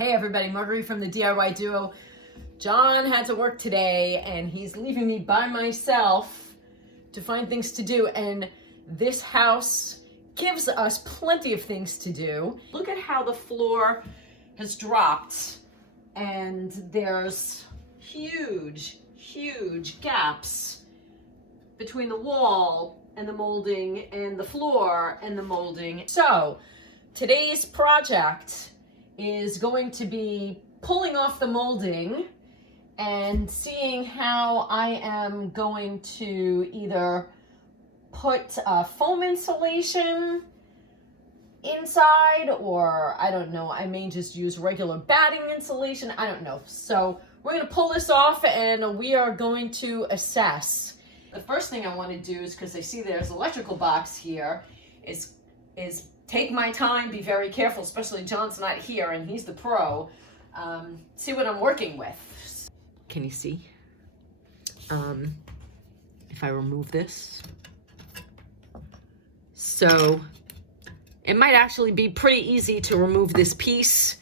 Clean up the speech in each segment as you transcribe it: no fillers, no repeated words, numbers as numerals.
Hey everybody, Marguerite from the DIY Duo. John had to work today and he's leaving me by myself to find things to do, and this house gives us plenty of things to do. Look at how the floor has dropped and there's huge gaps between the wall and the molding and the floor and the molding. So today's project is going to be pulling off the molding and seeing how I am going to either put foam insulation inside, or I don't know, I may just use regular batting insulation, I don't know. So we're gonna pull this off and we are going to assess. The first thing I want to do is, because I see there's an electrical box here, is take my time, be very careful, especially John's not here and he's the pro. See what I'm working with. Can you see? If I remove this. So it might actually be pretty easy to remove this piece,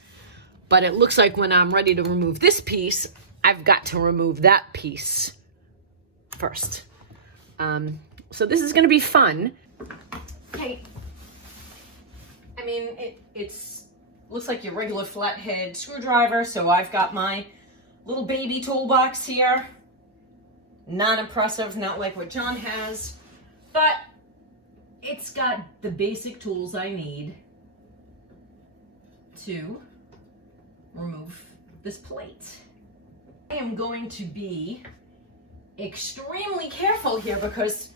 but it looks like when I'm ready to remove this piece, I've got to remove that piece first. So this is gonna be fun. Hey, I mean, it's looks like your regular flathead screwdriver, so I've got my little baby toolbox here. Not impressive, not like what John has, but it's got the basic tools I need to remove this plate. I am going to be extremely careful here because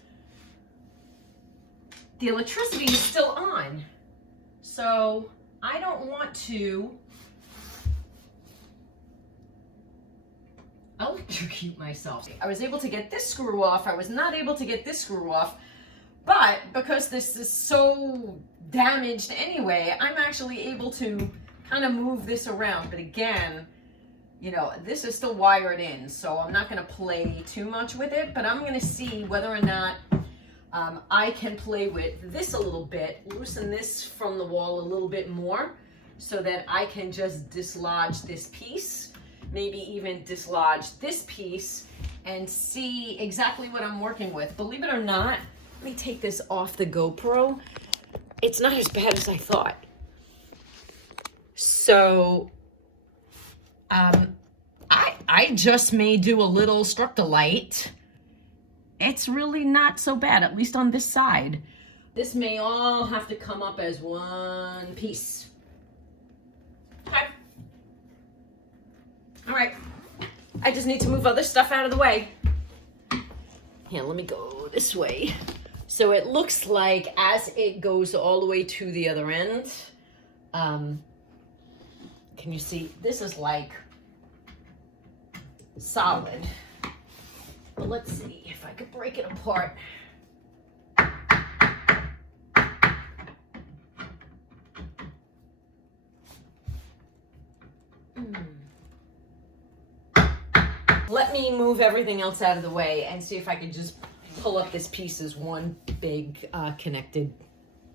the electricity is still on. So I don't want to electrocute myself. I was able to get this screw off. I was not able to get this screw off, but because this is so damaged anyway, I'm actually able to kind of move this around. But again, you know, this is still wired in, so I'm not going to play too much with it, but I'm going to see whether or not I can play with this a little bit, loosen this from the wall a little bit more so that I can just dislodge this piece, maybe even dislodge this piece, and see exactly what I'm working with. Believe it or not, let me take this off the GoPro. It's not as bad as I thought. So I just may do a little Structolite. It's really not so bad, at least on this side. This may all have to come up as one piece. Okay. All right. I just need to move other stuff out of the way. Here, let me go this way. So it looks like as it goes all the way to the other end, can you see? This is like solid. But let's see if I could break it apart. Let me move everything else out of the way and see if I can just pull up this piece as one big connected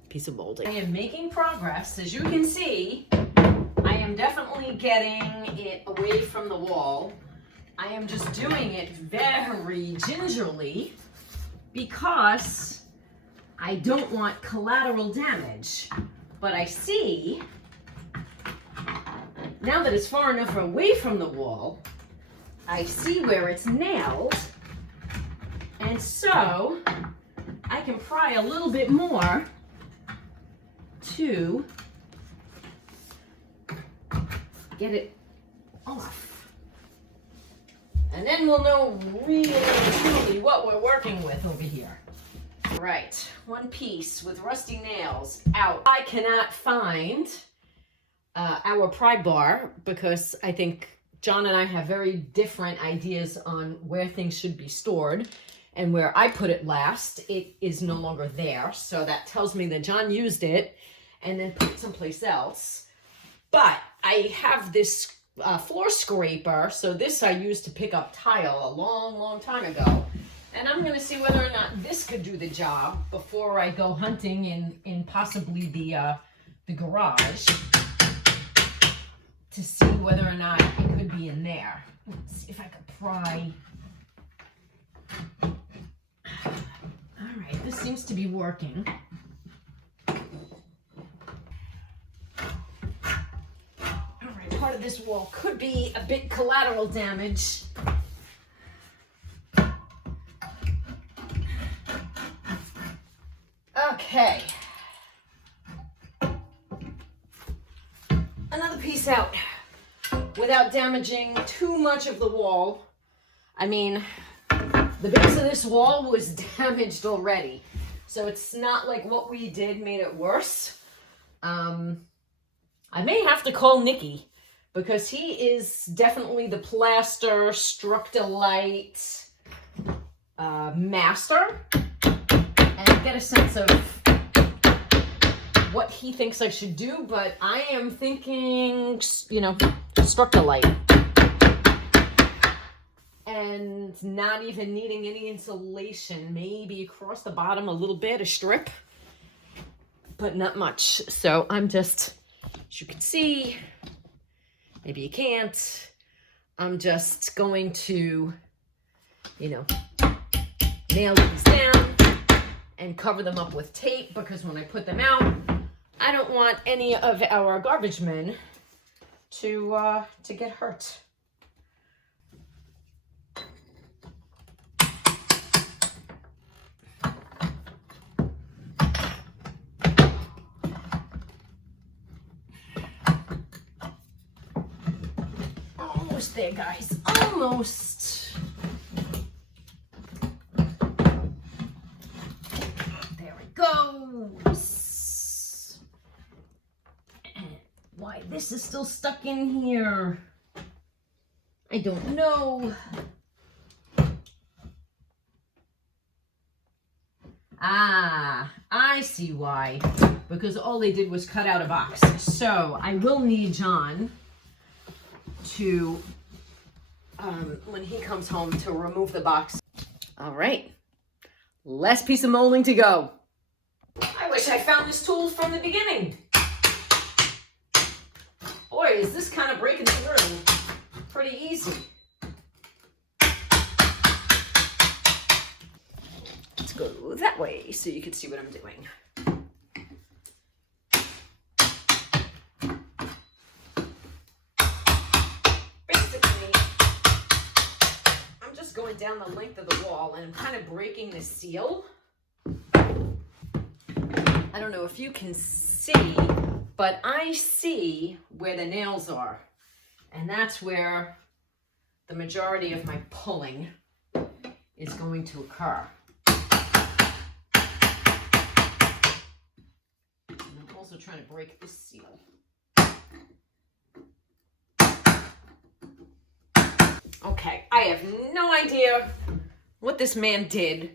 piece of molding. I am making progress. As you can see, I am definitely getting it away from the wall. I am just doing it very gingerly because I don't want collateral damage. But I see, now that it's far enough away from the wall, I see where it's nailed. And so I can pry a little bit more to get it off. And then we'll know really truly what we're working with over here. All right, one piece with rusty nails out. I cannot find our pry bar because I think John and I have very different ideas on where things should be stored, and where I put it last, it is no longer there. So that tells me that John used it and then put it someplace else. But I have this floor scraper, so this I used to pick up tile a long time ago, and I'm going to see whether or not this could do the job before I go hunting in possibly the garage to see whether or not it could be in there. Let's see if I can pry. All right, this seems to be working. All right, part of this wall could be a bit collateral damage. Okay. Another piece out without damaging too much of the wall. I mean, the base of this wall was damaged already, so it's not like what we did made it worse. I may have to call Nicky because he is definitely the plaster structalite master, and get a sense of what he thinks I should do, but I am thinking, you know, structalite. And not even needing any insulation, maybe across the bottom a little bit, a strip, but not much. So I'm just, as you can see, maybe you can't, I'm just going to, you know, nail these down and cover them up with tape, because when I put them out, I don't want any of our garbage men to get hurt. Almost there, guys. Almost. There it goes. And why this is still stuck in here, I don't know. Ah, I see why. Because all they did was cut out a box. So I will need John to, when he comes home, to remove the box. All right, last piece of molding to go. I wish I found this tool from the beginning. Boy, is this kind of breaking through pretty easy. Let's go that way so you can see what I'm doing. Going down the length of the wall, and I'm kind of breaking the seal. I don't know if you can see, but I see where the nails are, and that's where the majority of my pulling is going to occur. And I'm also trying to break this seal. Okay, I have no idea what this man did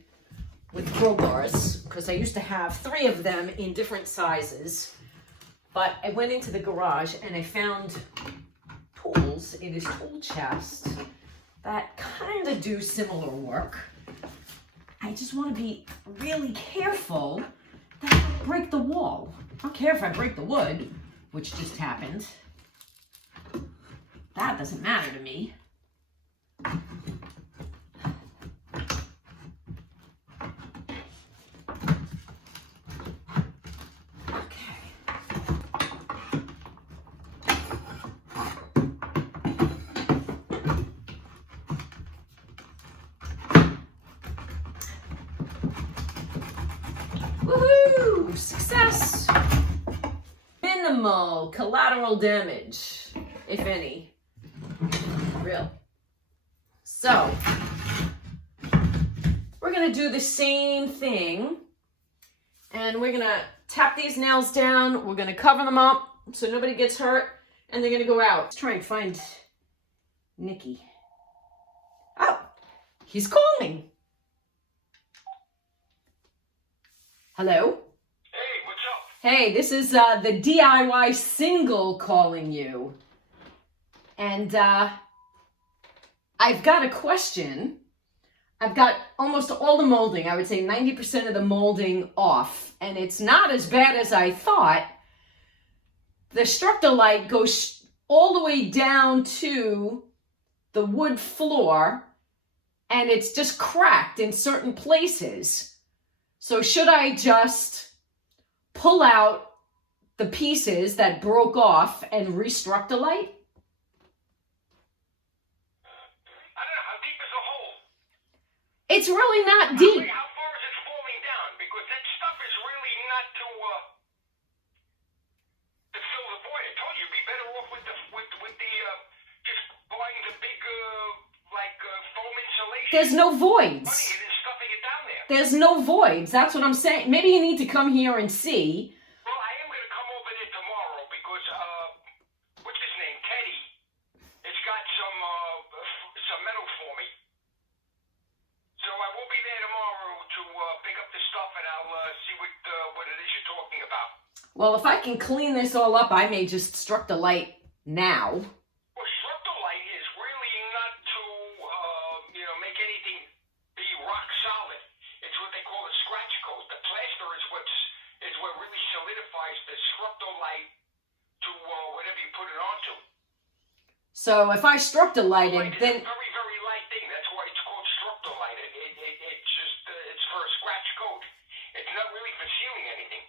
with crowbars, because I used to have 3 of them in different sizes, but I went into the garage and I found tools in his tool chest that kind of do similar work. I just want to be really careful that I don't break the wall. I don't care if I break the wood, which just happened. That doesn't matter to me. Woohoo! Success! Minimal collateral damage, if any. Real. So, we're going to do the same thing, and we're going to tap these nails down, we're going to cover them up so nobody gets hurt, and they're going to go out. Let's try and find Nicky. Oh, he's calling. Hello? Hey, what's up? Hey, this is the DIY single calling you. And I've got a question. I've got almost all the molding, I would say 90% of the molding off, and it's not as bad as I thought. The structalite goes all the way down to the wood floor, and it's just cracked in certain places. So should I just pull out the pieces that broke off and restruct the light? I don't know, how deep is the hole? It's really not deep. How far is it falling down? Because that stuff is really not to fill the void. I told you, you'd be better off with the just buying the big foam insulation. There's no voids. Putting it and stuffing it down there. There's no voids. That's what I'm saying. Maybe you need to come here and see. Well, I am going to come over there tomorrow because what's his name, Teddy? It's got some metal for me. So I will be there tomorrow to pick up the stuff, and I'll see what it is you're talking about. Well, if I can clean this all up, I may just struck the light now. Well, structural light is really not to make anything be rock solid. It's what they call a scratch coat. The plaster is what really solidifies the structural light to whatever you put it onto. So if I struck the light, Light then is a very, very light thing. That's why it's called structural light. It's just it's for a scratch coat. It's not really for sealing anything.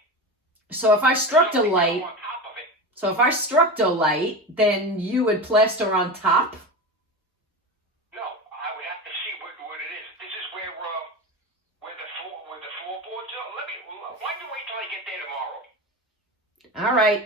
so if I struck the Something light, on top of it. so if I struck the light, then you would plaster on top. No, I would have to see what it is. This is where the floorboards are. Why don't you wait till I get there tomorrow? All right.